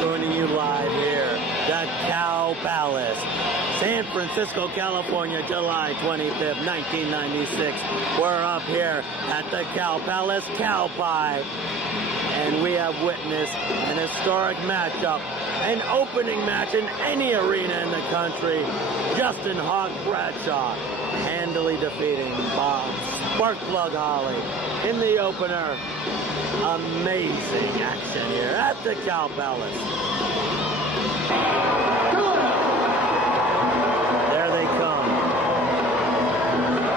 joining you live here, the Cow Palace, San Francisco, California, July 25th, 1996. We're up here at the Cow Palace Cow Pie, and we have witnessed an historic matchup, an opening match in any arena in the country. Justin Hawk Bradshaw handily defeating Bob Sparkplug Holly in the opener. Amazing action here at the Cow Palace. There they come.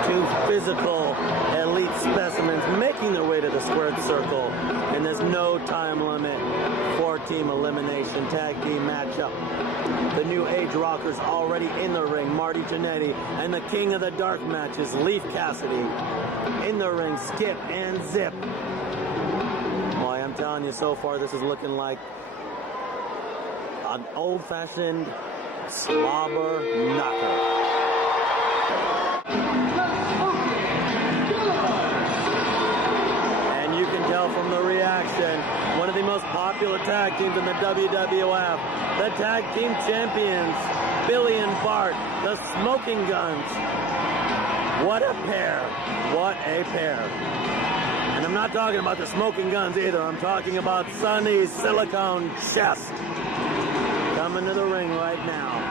Two physical elite specimens making their way to the squared circle in this no time limit 4-team elimination tag team matchup. The New Age Rockers already in the ring, Marty Jannetty, and the king of the dark matches, Leif Cassidy. In the ring, Skip and Zip. Boy, I'm telling you, so far this is looking like an old-fashioned slobber knocker. And you can tell from the reaction, one of the most popular tag teams in the WWF, the tag team champions, Billy and Bart, the Smoking Guns. What a pair. What a pair. And I'm not talking about the Smoking Guns either. I'm talking about Sonny's silicone chest. Coming to the ring right now.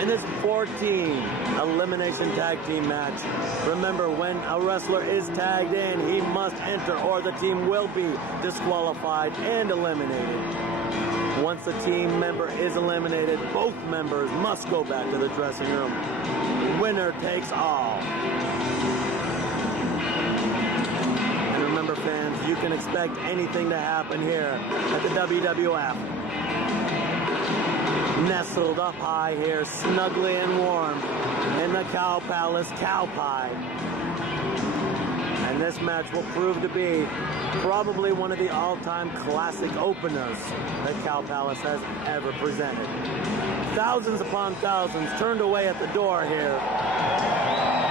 In this 4-team elimination tag team match, remember, when a wrestler is tagged in, he must enter or the team will be disqualified and eliminated. Once a team member is eliminated, both members must go back to the dressing room. Winner takes all. And remember, fans, you can expect anything to happen here at the WWF. Nestled up high here, snugly and warm in the Cow Palace Cow Pie. And this match will prove to be probably one of the all-time classic openers that Cow Palace has ever presented. Thousands upon thousands turned away at the door here.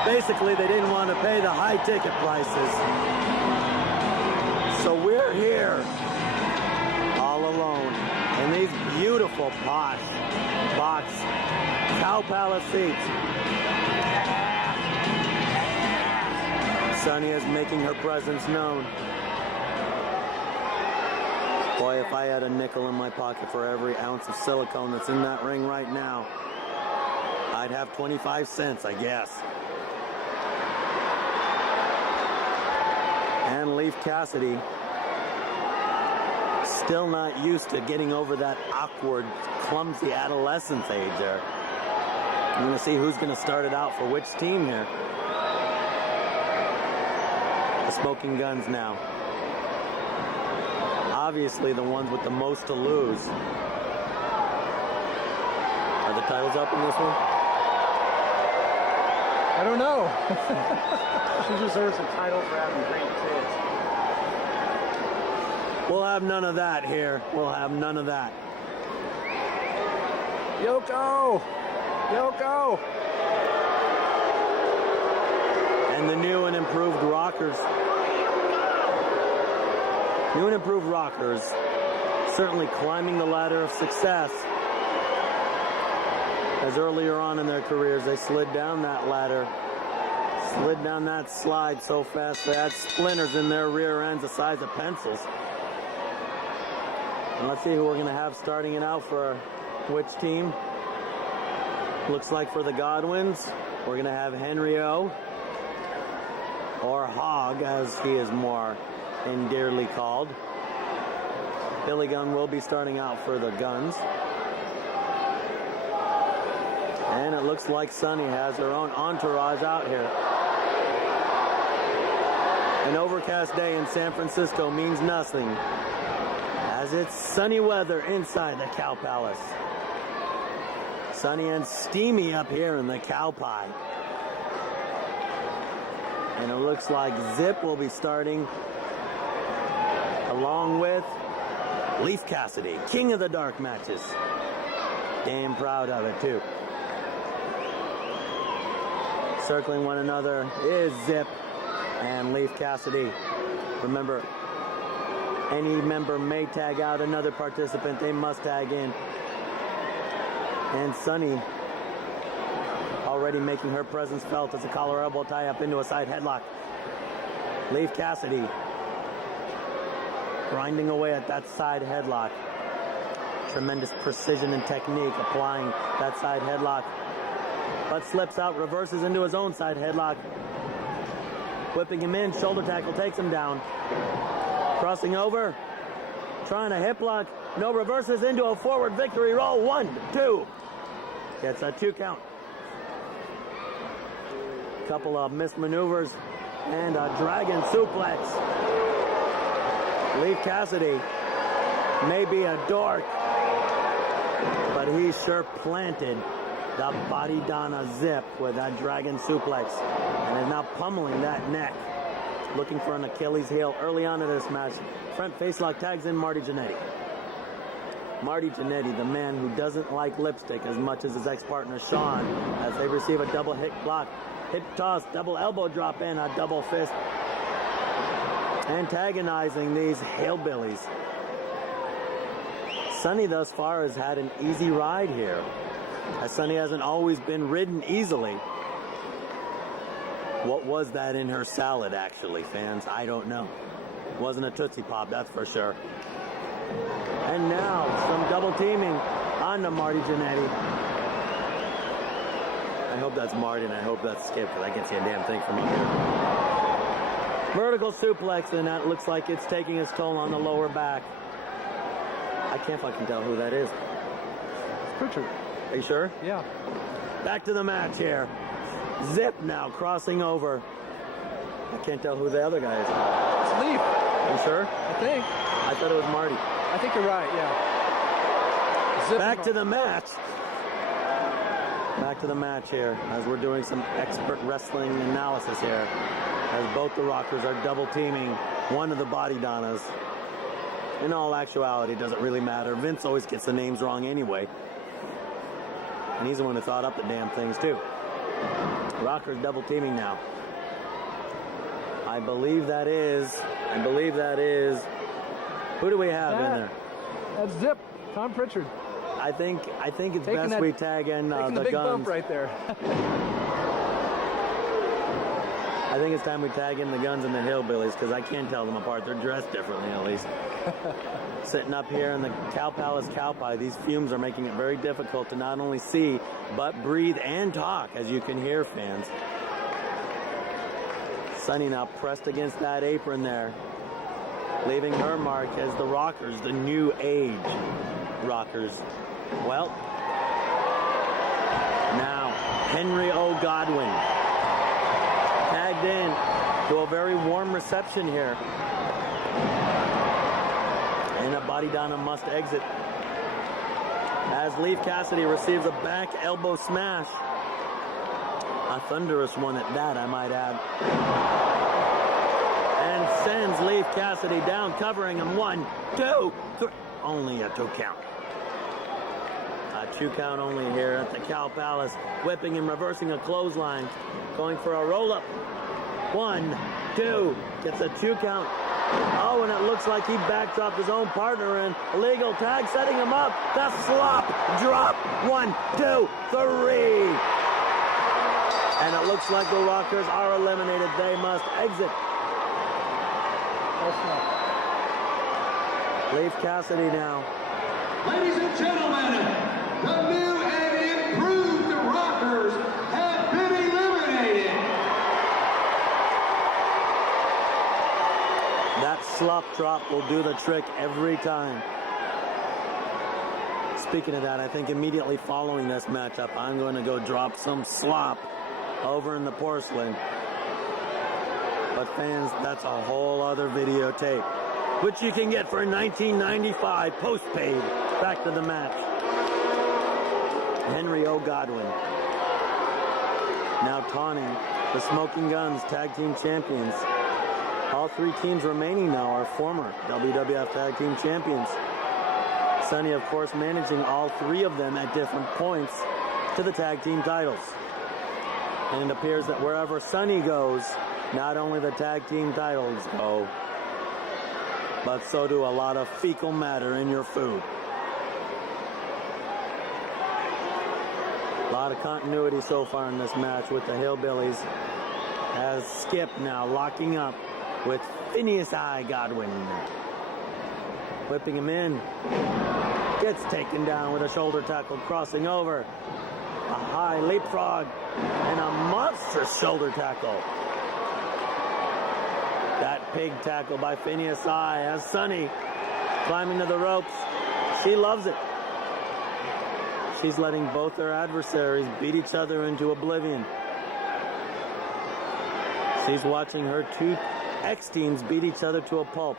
Basically, they didn't want to pay the high ticket prices. So we're here all alone in these beautiful posh box Cow Palace seats. Sonny is making her presence known. Boy, if I had a nickel in my pocket for every ounce of silicone that's in that ring right now, I'd have 25 cents, I guess. And Leif Cassidy, still not used to getting over that awkward, clumsy adolescence age there. I'm going to see who's going to start it out for which team here. The Smoking Guns now. Obviously the ones with the most to lose. Are the titles up in this one? I don't know. She deserves a title for having great kids. We'll have none of that here. We'll have none of that. Yoko! Yoko! And the new and improved Rockers. New and improved Rockers certainly climbing the ladder of success. As earlier on in their careers, they slid down that ladder, slid down that slide so fast they had splinters in their rear ends the size of pencils. And let's see who we're going to have starting it out for which team. Looks like for the Godwins, we're going to have Henry O, or Hog, as he is more endearly called. Billy Gunn will be starting out for the Guns. And it looks like Sonny has her own entourage out here. An overcast day in San Francisco means nothing, as it's sunny weather inside the Cow Palace. Sunny and steamy up here in the Cow Pie. And it looks like Zip will be starting along with Leif Cassidy, king of the dark matches. Damn proud of it, too. Circling one another is Zip and Leif Cassidy. Remember, Any member may tag out another participant. They must tag in. And Sunny already making her presence felt as a collar elbow tie up into a side headlock. Leif Cassidy grinding away at that side headlock. Tremendous precision and technique applying that side headlock. But slips out, reverses into his own side headlock. Whipping him in, shoulder tackle takes him down. Crossing over, trying a hip lock. No, reverses into a forward victory roll. 1, 2. Gets a 2 count. Couple of missed maneuvers and a dragon suplex. Leif Cassidy may be a dork, but he sure planted the Body Donna zip with that dragon suplex and is now pummeling that neck. Looking for an Achilles heel early on in this match. Front facelock tags in Marty Jannetty. Marty Jannetty, the man who doesn't like lipstick as much as his ex-partner Sean, as they receive a double hip block, hip toss, double elbow drop in, a double fist. Antagonizing these hillbillies. Sunny thus far has had an easy ride here, as Sunny hasn't always been ridden easily. What was that in her salad, actually, fans? I don't know. It wasn't a Tootsie Pop, that's for sure. And now, some double teaming on to Marty Jannetty. I hope that's Marty, and I hope that's Skip, because I can't see a damn thing from here. Vertical suplex, and that looks like it's taking its toll on the lower back. I can't fucking tell who that is. It's Pritchard. Are you sure? Yeah. Back to the match here. Zip now crossing over. I can't tell who the other guy is. It's Leif. Are you sure? I think. I thought it was Marty. I think you're right, yeah. Zip Back to the match. Back to the match here as we're doing some expert wrestling analysis here. As both the Rockers are double teaming one of the Body Donnas. In all actuality, it doesn't really matter. Vince always gets the names wrong anyway. And he's the one who thought up the damn things too. Rockers double teaming now. I believe that is. Who do we have in there? That's Zip, Tom Pritchard. I think it's best we tag in the big Guns. bump right there. I think it's time we tag in the Guns and the Hillbillies, because I can't tell them apart. They're dressed differently, at least. Sitting up here in the Cow Palace Cow Pie, these fumes are making it very difficult to not only see, but breathe and talk, as you can hear, fans. Sunny now pressed against that apron there, leaving her mark as the Rockers, the new age Rockers. Well, now Henry O. Godwin tagged in to a very warm reception here. And a Body Donna must exit as Leif Cassidy receives a back elbow smash. A thunderous one at that, I might add. And sends Leif Cassidy down, covering him. 1, 2, 3. Only a 2 count. A 2 count only here at the Cow Palace. Whipping and reversing a clothesline. Going for a roll-up. 1, 2. Gets a 2 count. Oh, and it looks like he backdropped his own partner in. Illegal tag, setting him up. The slop drop. 1, 2, 3. And it looks like the Rockers are eliminated. They must exit. Leif Cassidy now. Ladies and gentlemen, the new and improved Rockers have been eliminated. That slop drop will do the trick every time. Speaking of that, I think immediately following this matchup, I'm going to go drop some slop over in the porcelain. But fans, that's a whole other videotape, which you can get for $19.95 post-paid. Back to the match. Henry O. Godwin now taunting the Smoking Guns Tag Team Champions. All 3 teams remaining now are former WWF Tag Team Champions. Sunny, of course, managing all 3 of them at different points to the tag team titles. And it appears that wherever Sunny goes, not only the tag team titles go, but so do a lot of fecal matter in your food. A lot of continuity so far in this match with the Hillbillies, as Skip now locking up with Phineas I. Godwin. Whipping him in. Gets taken down with a shoulder tackle, crossing over. A high leapfrog and a monstrous shoulder tackle. That pig tackle by Phineas I. as Sunny climbing to the ropes. She loves it. She's letting both their adversaries beat each other into oblivion. She's watching her two ex-teams beat each other to a pulp.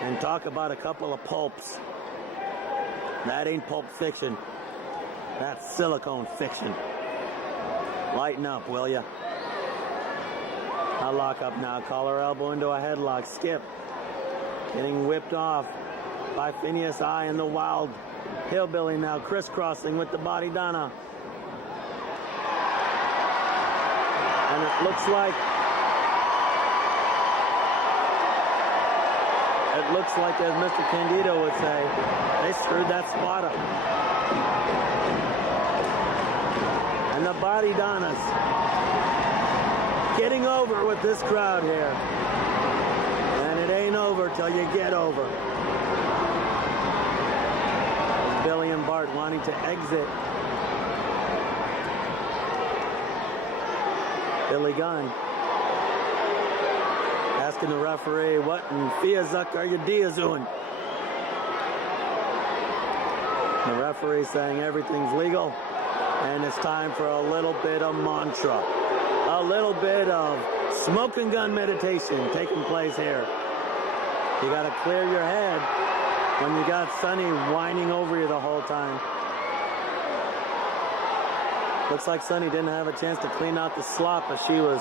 And talk about a couple of pulps. That ain't Pulp Fiction. That's silicone fiction. Lighten up, will ya? A lock up now. Collar elbow into a headlock. Skip. Getting whipped off by Phineas I. and the Wild Hillbilly now crisscrossing with the Body Donna. And it looks like as Mr. Candido would say, they screwed that spot up. And the Body Donnas getting over with this crowd here. And it ain't over till you get over. As Billy and Bart wanting to exit. Billy Gunn asking the referee, what in Fiazuk are you doing? The referee saying everything's legal, and it's time for a little bit of mantra. A little bit of smoking gun meditation taking place here. You got to clear your head when you got Sunny whining over you the whole time. Looks like Sunny didn't have a chance to clean out the slop as she was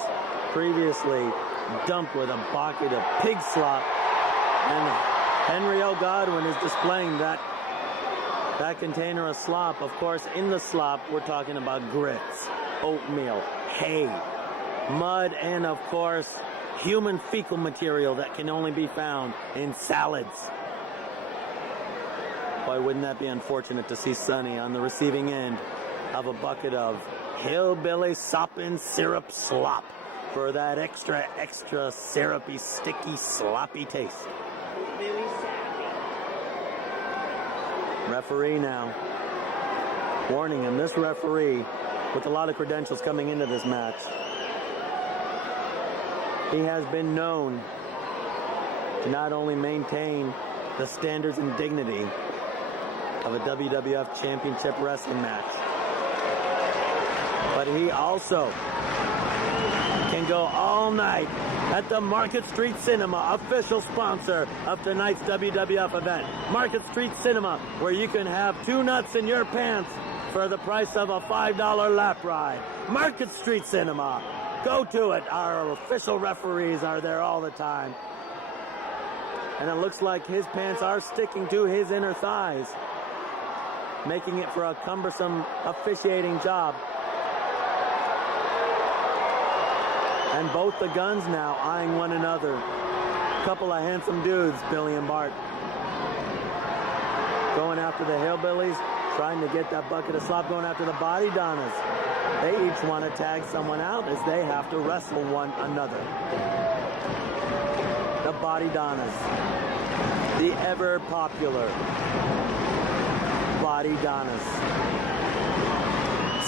previously dumped with a bucket of pig slop. And Henry O. Godwin is displaying that container of slop. Of course, in the slop, we're talking about grits, oatmeal, hay, mud, and of course, human fecal material that can only be found in salads. Boy, wouldn't that be unfortunate to see Sunny on the receiving end of a bucket of hillbilly soppin' syrup slop for that extra syrupy, sticky, sloppy taste. Referee now warning him. This referee with a lot of credentials coming into this match. He has been known to not only maintain the standards and dignity of a WWF Championship Wrestling match, but he also can go all night at the Market Street Cinema, official sponsor of tonight's WWF event. Market Street Cinema, where you can have 2 nuts in your pants for the price of a $5 lap ride. Market Street Cinema. Go to it. Our official referees are there all the time. And it looks like his pants are sticking to his inner thighs, making it for a cumbersome officiating job. And both the Guns now eyeing one another. Couple of handsome dudes, Billy and Bart. Going after the Hillbillies, trying to get that bucket of slop, going after the Body Donnas. They each want to tag someone out as they have to wrestle one another. The Body Donnas. The ever popular Body Donnas.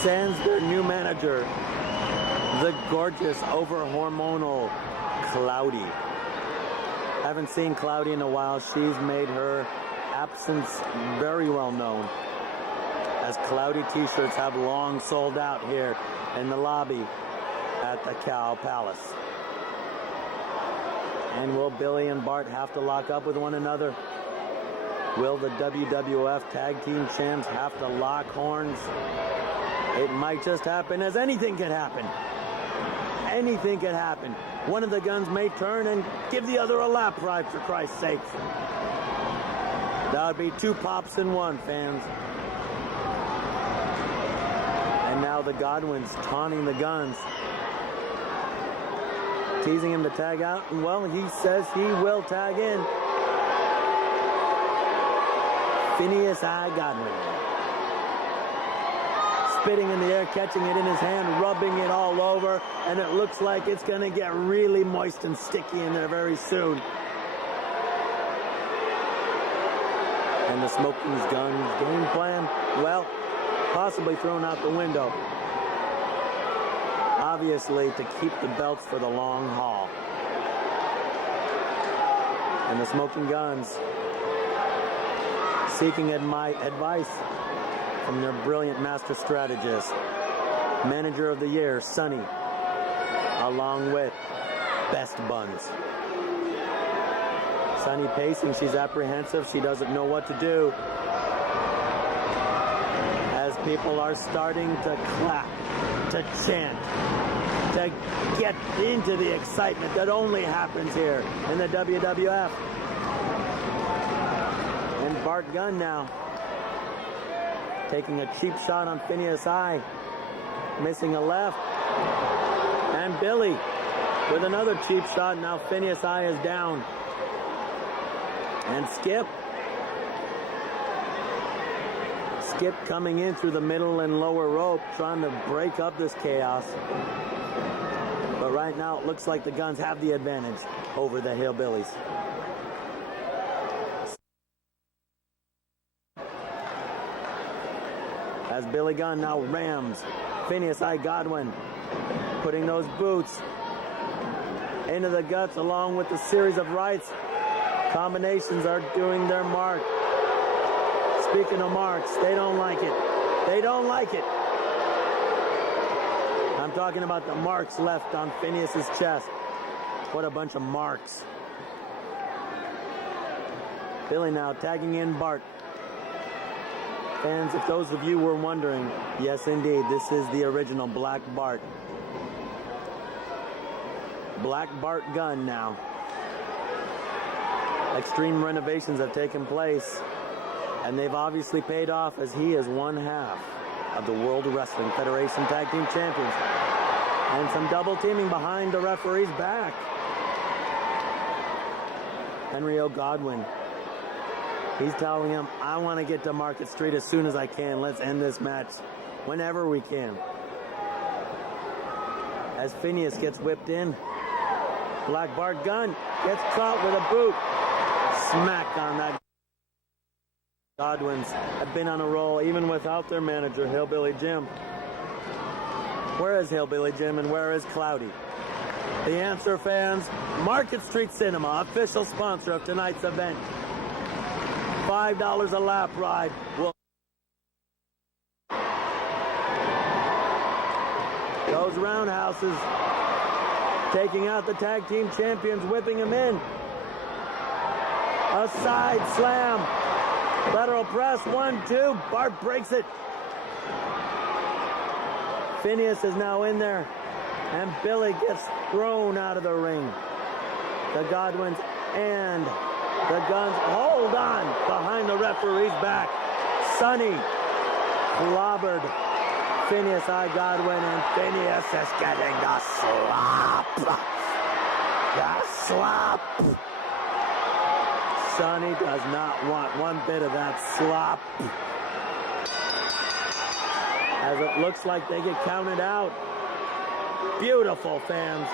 Sans their new manager, the gorgeous, over-hormonal Cloudy. Haven't seen Cloudy in a while. She's made her absence very well known, as Cloudy t-shirts have long sold out here in the lobby at the Cow Palace. And will Billy and Bart have to lock up with one another? Will the WWF Tag Team Champs have to lock horns? It might just happen, as anything could happen. Anything could happen. One of the Guns may turn and give the other a lap ride, for Christ's sake. That would be 2 pops in 1, fans. And now the Godwins taunting the Guns, teasing him to tag out. And well, he says he will tag in. Phineas I. Godwin. Spitting in the air, catching it in his hand, rubbing it all over, and it looks like it's going to get really moist and sticky in there very soon. And the Smoking Guns game plan, well, possibly thrown out the window. Obviously, to keep the belts for the long haul. And the Smoking Guns seeking advice from their brilliant master strategist, manager of the year, Sonny, along with Best Buns. Sonny pacing, she's apprehensive, she doesn't know what to do. As people are starting to clap, to chant, to get into the excitement that only happens here in the WWF. And Bart Gunn now taking a cheap shot on Phineas I, missing a left. And Billy with another cheap shot. Now Phineas I is down. And Skip coming in through the middle and lower rope, trying to break up this chaos. But right now it looks like the Guns have the advantage over the Hillbillies. As Billy Gunn now rams Phineas I. Godwin, putting those boots into the guts along with the series of rights. Combinations are doing their mark. Speaking of marks, they don't like it. They don't like it. I'm talking about the marks left on Phineas's chest. What a bunch of marks. Billy now tagging in Bart. Fans, if those of you were wondering, yes indeed, this is the original Black Bart. Black Bart Gunn now. Extreme renovations have taken place, and they've obviously paid off, as he is one half of the World Wrestling Federation Tag Team Champions. And some double teaming behind the referee's back. Henry O. Godwin. He's telling him, I want to get to Market Street as soon as I can. Let's end this match whenever we can. As Phineas gets whipped in, Black Bart Gunn gets caught with a boot. Smack on that. Godwins have been on a roll even without their manager, Hillbilly Jim. Where is Hillbilly Jim and where is Cloudy? The answer, fans, Market Street Cinema, official sponsor of tonight's event. $5 a lap ride. Those roundhouses taking out the tag team champions, whipping them in. A side slam. Lateral press, 1, 2. Bart breaks it. Phineas is now in there, and Billy gets thrown out of the ring. The Godwins and the Guns hold on behind the referee's back. Sonny clobbered Phineas I. Godwin, and Phineas is getting the slop. The slop. Sonny does not want one bit of that slop. As it looks like they get counted out. Beautiful, fans.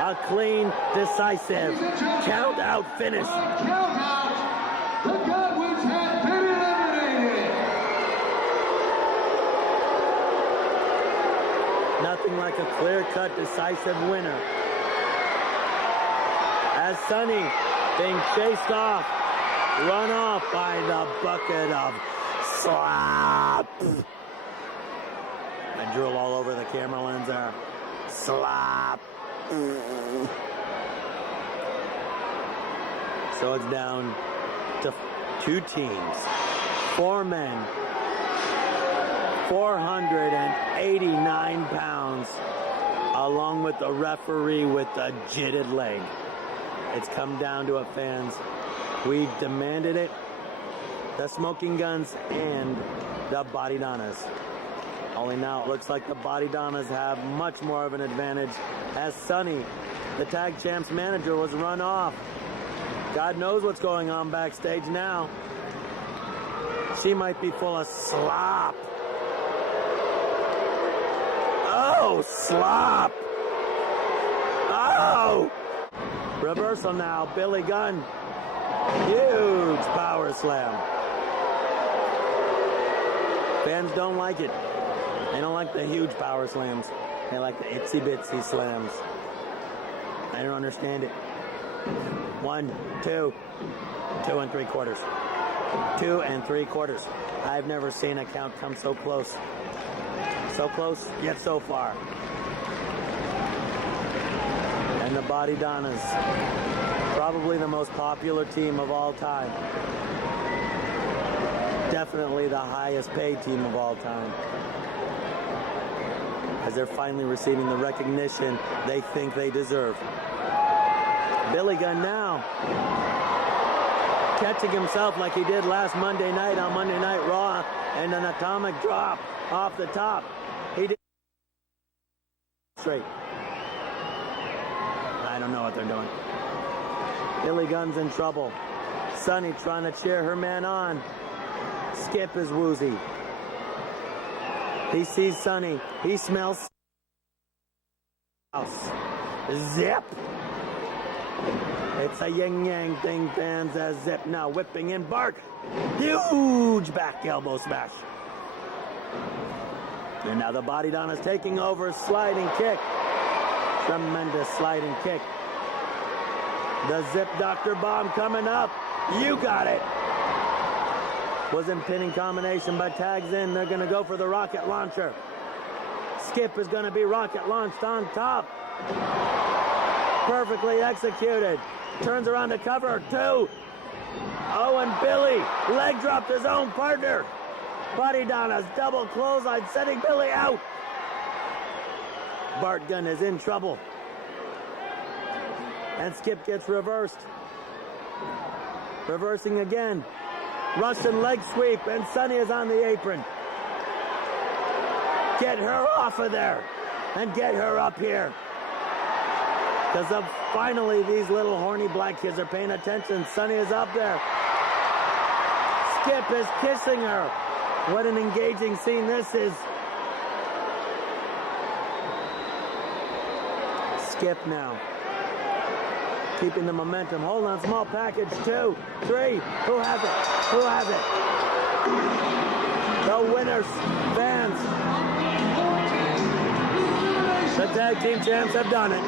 A clean, decisive count-out finish. Count out. The Godwins have been eliminated. Nothing like a clear-cut, decisive winner. As Sonny being chased off, run off by the bucket of slop. I drool all over the camera lens there. Slop. So it's down to 2 teams. 4 men. 489 pounds. Along with the referee with the jitted leg. It's come down to it, fans. We demanded it. The Smoking Guns and the Body Donnas. Only now it looks like the Body Donnas have much more of an advantage, as Sonny, the tag champ's manager, was run off. God knows what's going on backstage now. She might be full of slop. Oh, slop! Oh! Reversal now, Billy Gunn. Huge power slam. Fans don't like it. They don't like the huge power slams. They like the itsy bitsy slams. I don't understand it. 1, 2, 2 3/4. 2 3/4. I've never seen a count come so close. So close, yet so far. And the Body Donnas, probably the most popular team of all time. Definitely the highest paid team of all time. As they're finally receiving the recognition they think they deserve. Billy Gunn now catching himself like he did last Monday night on Monday Night Raw, and an atomic drop off the top. He did straight. I don't know what they're doing. Billy Gunn's in trouble. Sunny trying to cheer her man on. Skip is woozy. He sees Sunny. He smells house. Zip. It's a yin-yang thing, fans, as Zip now whipping in Bart. Huge back elbow smash. And now the Body Donna's taking over, sliding kick. Tremendous sliding kick. The Zip Dr. Bomb coming up. You got it. Was in pinning combination, but tags in. They're going to go for the rocket launcher. Skip is going to be rocket launched on top. Perfectly executed. Turns around to cover. 2. Oh, and Billy leg dropped his own partner. Body Donna's double clothesline, setting Billy out. Bart Gunn is in trouble. And Skip gets reversed. Reversing again. Russian leg sweep, and Sunny is on the apron. Get her off of there and get her up here. Because finally these little horny black kids are paying attention. Sunny is up there. Skip is kissing her. What an engaging scene this is. Skip now. Keeping the momentum. Hold on, small package. 2, 3. Who has it? Who has it? The winners, fans. The tag team champs have done it.